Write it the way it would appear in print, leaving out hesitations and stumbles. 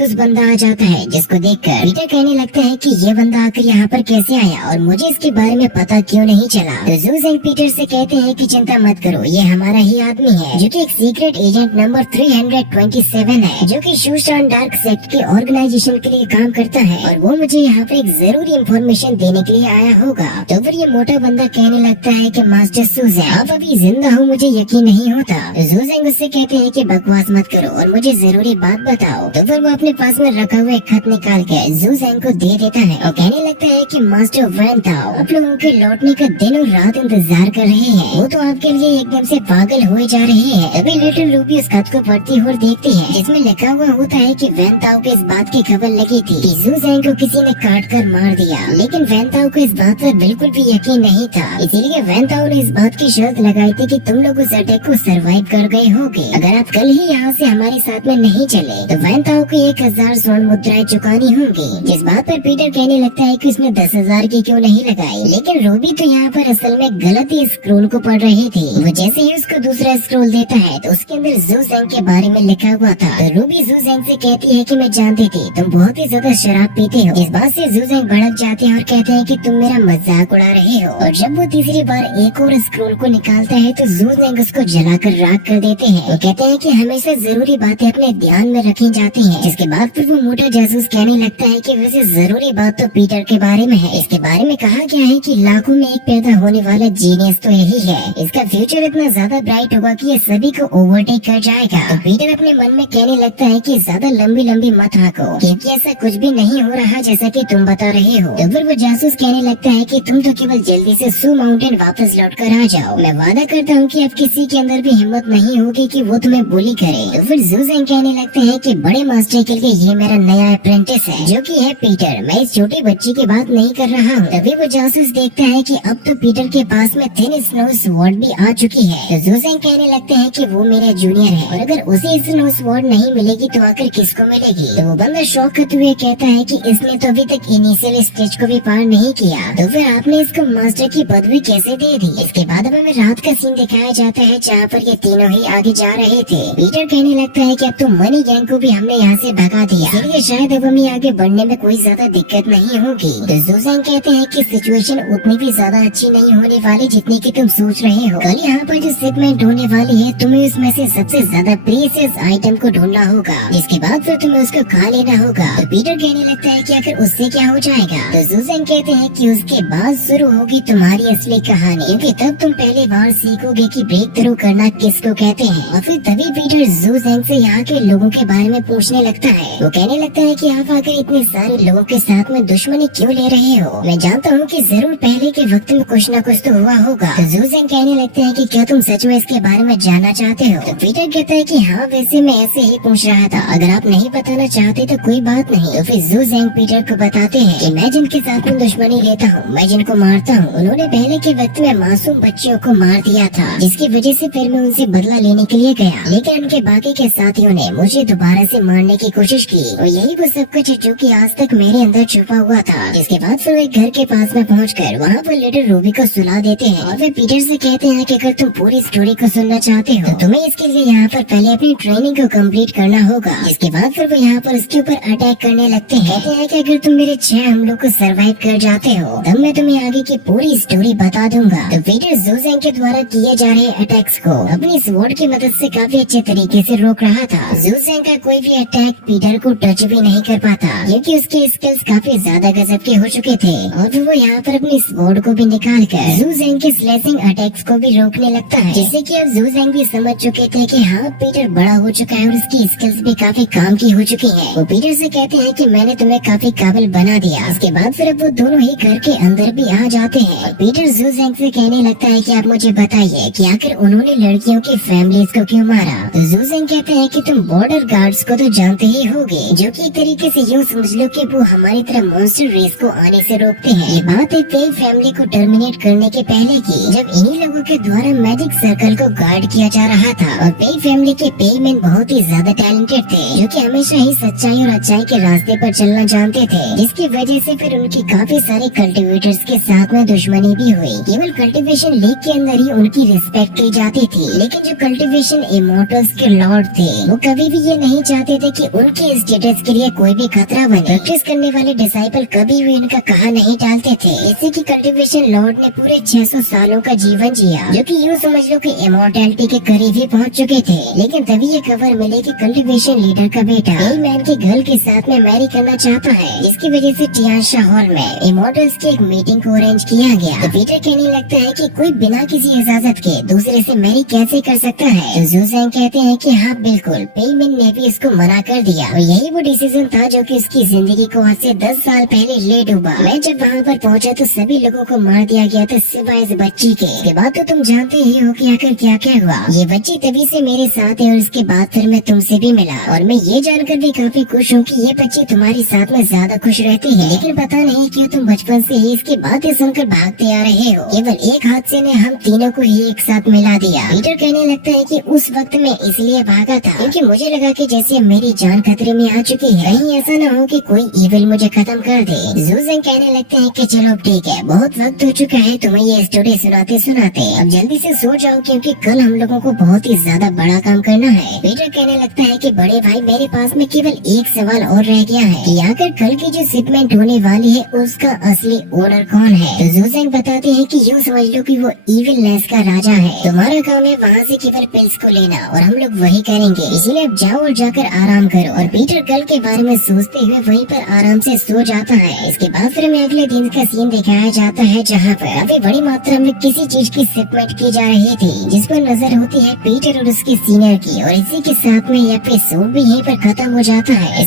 उस बंदा आ जाता है जिसको देखकर पीटर कहने लगता है कि ये बंदा आकर यहाँ पर कैसे आया और मुझे इसके बारे में पता क्यों नहीं चला। तो जू जेंग पीटर से कहते हैं कि चिंता मत करो, ये हमारा ही आदमी है जो कि एक सीक्रेट एजेंट नंबर 327 है जो कि शूशान डार्क सेक्ट के ऑर्गेनाइजेशन के लिए काम करता है और वो मुझे यहाँ पर एक जरूरी इंफॉर्मेशन देने के लिए आया होगा। तो फिर ये मोटा बंदा कहने लगता है कि मास्टर सुजेंग आप अभी जिंदा हो, मुझे यकीन नहीं होता। जू जेंग उससे कहते हैं कि बकवास मत करो और मुझे जरूरी बात बताओ। तो फिर वो अपने पास में रखा हुआ एक खत निकाल के जू जेंग को दे देता है और कहने लगता है कि मास्टर वैन ताओ आप लोगों के लौटने का दिन और रात इंतजार कर रहे हैं, वो तो आपके लिए एकदम से पागल हुए जा रहे हैं। अभी लिटिल रूबी उस खत को पढ़ती और देखती है जिसमें लिखा हुआ होता है कि वैन ताओ को इस बात की खबर लगी थी कि जू जेंग को किसी ने काट कर मार दिया, लेकिन वैन ताओ को इस बात पर बिल्कुल भी यकीन नहीं था। इसीलिए वैन ताओ ने इस बात की शर्त लगाई थी कि तुम लोग उस अटैक को सर्वाइव कर गए होगे अगर आप कल ही यहाँ से हमारे साथ में नहीं चले तो वैन ताओ को 1000 स्वर्ण मुद्राएं चुकानी होंगी। जिस बात पर पीटर कहने लगता है कि उसने 10,000 की क्यों नहीं लगाई, लेकिन रूबी तो यहाँ पर असल में गलत ही स्क्रोल को पढ़ रही थी। वो जैसे ही उसको दूसरा स्क्रोल देता है तो उसके अंदर जू जेंग के बारे में लिखा हुआ था। तो रूबी जू जेंग से कहती है कि मैं जानती थी तुम बहुत ही ज्यादा शराब पीते हो। इस बात से जू जेंग भड़क जाते हैं और कहते हैं कि तुम मेरा मजाक उड़ा रहे हो। और जब वो तीसरी बार एक और स्क्रोल को निकालता है तो जू जेंग उसको जलाकर राख कर देते हैं। वो कहते हैं कि हमेशा जरूरी बातें अपने ध्यान में रखी जाती हैं। जिसके बाद फिर वो मोटा जासूस कहने लगता है कि वैसे जरूरी बात तो पीटर के बारे में है। इसके बारे में कहा गया है कि लाखों में एक पैदा होने वाला जीनियस तो यही है। इसका फ्यूचर इतना ज्यादा ब्राइट होगा कि ये सभी को ओवरटेक कर जाएगा। तो पीटर अपने मन में कहने लगता है कि ज्यादा लंबी लंबी मत हाँको क्योंकि ऐसा कुछ भी नहीं हो रहा जैसा कि तुम बता रहे हो। तो फिर वो जासूस कहने लगता है कि तुम तो केवल जल्दी से सू माउंटेन वापस लौट कर आ जाओ। मैं वादा करता हूँ कि अब किसी के अंदर भी हिम्मत नहीं होगी कि वो तुम्हें बुली करे। तो फिर जू जेंग कहने लगते हैं कि बड़े मास्टर के लिए ये मेरा नया अप्रेंटिस है जो कि है पीटर, मैं इस छोटी बच्ची की बात नहीं कर रहा हूँ। तभी वो जासूस देखता है कि अब तो पीटर के पास में थिन स्नो स्वॉर्ड भी आ चुकी है। तो जू जेंग कहने लगते हैं कि वो मेरा जूनियर है और अगर उसे स्नो स्वॉर्ड नहीं मिलेगी तो आखिर किसको मिलेगी। तो वो बंदा शौक करते हुए कहता है कि इसने तो अभी तक इनिशियल स्टेज को भी पार नहीं किया, तो फिर आपने इसको मास्टर की पदवी कैसे दे दी। इसके बाद अब हमें रात का सीन दिखाया जाता है जहाँ पर ये तीनों ही आगे जा रहे थे। पीटर कहने लगता है कि अब तो मनी गैंग को भी हमने यहाँ से भगा दिया, इसलिए शायद अब हमें आगे बढ़ने में कोई ज्यादा दिक्कत नहीं होगी। तो जू जेंग कहते हैं कि सिचुएशन उतनी भी ज्यादा अच्छी नहीं होने वाली जितनी की तुम सोच रहे हो। कल यहाँ पर जो शिपमेंट होने वाली है तुम्हें उसमें से सबसे ज्यादा प्रीशियस आइटम को ढूंढना होगा, जिसके बाद फिर तुम्हें उसको खा लेना होगा। तो पीटर कहने लगता है कि आखिर उससे क्या हो जाएगा। तो जू जेंग कहते हैं कि उसके बाद शुरू होगी तुम्हारी असली कहानी, क्योंकि तब तुम पहली बार सीखोगे कि ब्रेक थ्रू करना किसको कहते हैं। और फिर तभी पीटर जू जेंग से यहाँ के लोगों के बारे में पूछने लगता है। वो कहने लगता है कि आप आकर इतने सारे लोगों के साथ में दुश्मनी क्यों ले रहे हो। मैं जानता हूँ कि जरूर पहले के वक्त में कुछ न कुछ तो हुआ होगा। तो जू जेंग कहने लगते हैं कि क्या तुम सच में इसके बारे में जानना चाहते हो। तो पीटर कहता है कि हाँ वैसे मैं ऐसे ही पूछ रहा था, अगर आप नहीं बताना चाहते तो कोई बात नहीं। तो फिर जू जेंग पीटर को बताते हैं कि मैं जिनके साथ में दुश्मनी लेता हूँ, मैं जिनको मारता हूँ, उन्होंने पहले के वक्त में मासूम बच्चियों को मार दिया था, जिसकी वजह से फिर मैं उनसे बदला लेने के लिए गया, लेकिन उनके बाकी के साथियों ने मुझे दोबारा से मारने की कोशिश की और यही वो सब कुछ जो कि आज तक मेरे अंदर छुपा हुआ था। जिसके बाद फिर एक घर के पास में पहुंचकर वहाँ पर लिटिल रूबी को सुला देते हैं और वे पीटर से कहते हैं कि अगर तुम पूरी स्टोरी को सुनना चाहते हो तो तुम्हें इसके लिए यहाँ पर पहले अपनी ट्रेनिंग को कंप्लीट करना होगा। जिसके बाद फिर वो यहाँ पर उसके ऊपर अटैक करने लगते हैं। कहते हैं कि अगर तुम मेरे 6 हमलों को सर्वाइव कर जाते हो तब मैं तुम्हें आगे की पूरी स्टोरी बता दूंगा। तो पीटर जू जेंग के द्वारा किए जा रहे अटैक्स को अपनी स्वॉर्ड की मदद से काफी अच्छे तरीके से रोक रहा था। जू जेंग का कोई भी अटैक पीटर को टच भी नहीं कर पाता क्योंकि उसके स्किल्स काफी ज्यादा गजब के हो चुके थे। और फिर वो यहाँ पर अपनी स्वॉर्ड को भी निकाल कर जू जेंग के स्लेसिंग अटैक्स को भी रोकने लगता है, जिससे कि अब जू जेंग भी समझ चुके थे कि हाँ पीटर बड़ा हो चुका है और उसकी स्किल्स भी काफी काम की हो चुकी है। वो पीटर से कहते हैं कि मैंने तुम्हें काफी काबिल बना दिया। उसके बाद फिर अब वो दोनों ही घर के अंदर भी आ जाते हैं और पीटर जू जेंग से कहने लगता है कि आप मुझे बताइए कि आखिर उन्होंने लड़कियों की फैमिलीज को क्यों मारा। तो जू जेंग कहते हैं कि तुम बॉर्डर गार्ड्स को तो जानते ही होगे, जो कि एक तरीके से यूँ समझ लो कि वो हमारी तरह मॉन्स्टर रेस को आने से रोकते हैं। ये बात एक पेई फैमिली को टर्मिनेट करने के पहले की, जब इन्हीं लोगों के द्वारा मैजिक सर्कल को गार्ड किया जा रहा था। और पेई फैमिली के पेई मैन बहुत ही ज्यादा टैलेंटेड थे, जो कि हमेशा ही सच्चाई और अच्छाई के रास्ते पर चलना जानते थे, जिसकी वजह से फिर उनकी काफी सारे कल्टिवेटर्स के साथ में दुश्मनी भी हुई। केवल कल्टिवेशन लीग के अंदर ही उनकी रिस्पेक्ट की जाती थी, लेकिन जो कल्टिवेशन इमोर्टल्स के लॉर्ड थे वो कभी भी ये नहीं चाहते थे कि उन उनके स्टेटस के लिए कोई भी खतरा बने। प्रैक्टिस करने वाले डिसाइपल कभी भी उनका कहा नहीं टालते थे। इसी की कल्टीवेशन लॉर्ड ने पूरे 600 सालों का जीवन जिया, जो कि यूँ समझ लो कि इमोर्टैलिटी के करीब ही पहुंच चुके थे। लेकिन तभी ये खबर मिली कि कल्टीवेशन लीडर का बेटा मैन के गर्ल के साथ में मैरी करना चाहता है, जिसकी वजह से टियाशा हॉल में इमोर्टल्स की एक मीटिंग को अरेंज किया गया। तो पीटर कहने लगता है कि कोई बिना किसी इजाजत के दूसरे से मैरी कैसे कर सकता है। तो जूजेंग कहते हैं कि हाँ बिल्कुल, पेईमैन ने भी इसको मना कर दिया और यही वो डिसीजन था जो कि उसकी जिंदगी को आज से 10 साल पहले ले डूबा। मैं जब वहाँ पर पहुँचा तो सभी लोगों को मार दिया गया था सिवाय इस बच्ची के। इसके बाद तो तुम जानते ही हो कि आखिर क्या क्या हुआ। ये बच्ची तभी से मेरे साथ है और इसके बाद फिर मैं तुमसे भी मिला और मैं ये जानकर भी काफी खुश हूँ कि ये बच्ची तुम्हारे साथ में ज्यादा खुश रहती है। लेकिन पता नहीं क्यों तुम बचपन से ही इसकी बातें सुनकर भागते आ रहे हो। केवल एक हादसे ने हम तीनों को ही एक साथ मिला दिया। पीटर कहने लगता है कि उस वक्त में इसलिए भागा था क्योंकि मुझे लगा कि जैसे मेरी जान खतरे में आ चुकी है, कहीं ऐसा न हो कि कोई इविल मुझे खत्म कर दे। जूजेंग कहने लगते हैं कि चलो ठीक है, बहुत वक्त हो चुका है तुम्हें ये स्टोरी सुनाते सुनाते, अब जल्दी से सो जाओ क्योंकि कल हम लोगों को बहुत ही ज्यादा बड़ा काम करना है। पीटर कहने लगता है कि बड़े भाई मेरे पास में केवल एक सवाल और रह गया है कि आखिर कल की जो शिपमेंट होने वाली है उसका असली ओनर कौन है। तो जूजेंग बताते हैं कि यूँ समझ लो कि वो इविलनेस का राजा है। तुम्हारा काम है वहाँ से केवल पिल्स को लेना और हम लोग वही करेंगे, इसीलिए अब जाओ और जाकर आराम करो। और पीटर कल के बारे में सोचते हुए वहीं पर आराम से सो जाता है। इसके बाद फिर हमें अगले दिन का सीन दिखाया जाता है जहाँ पर काफी बड़ी मात्रा में किसी चीज की शिपमेंट की जा रही थी, जिस पर नजर होती है पीटर और उसके सीनियर की। और इसी के साथ में यह एपिसोड भी यहीं पर खत्म हो जाता है।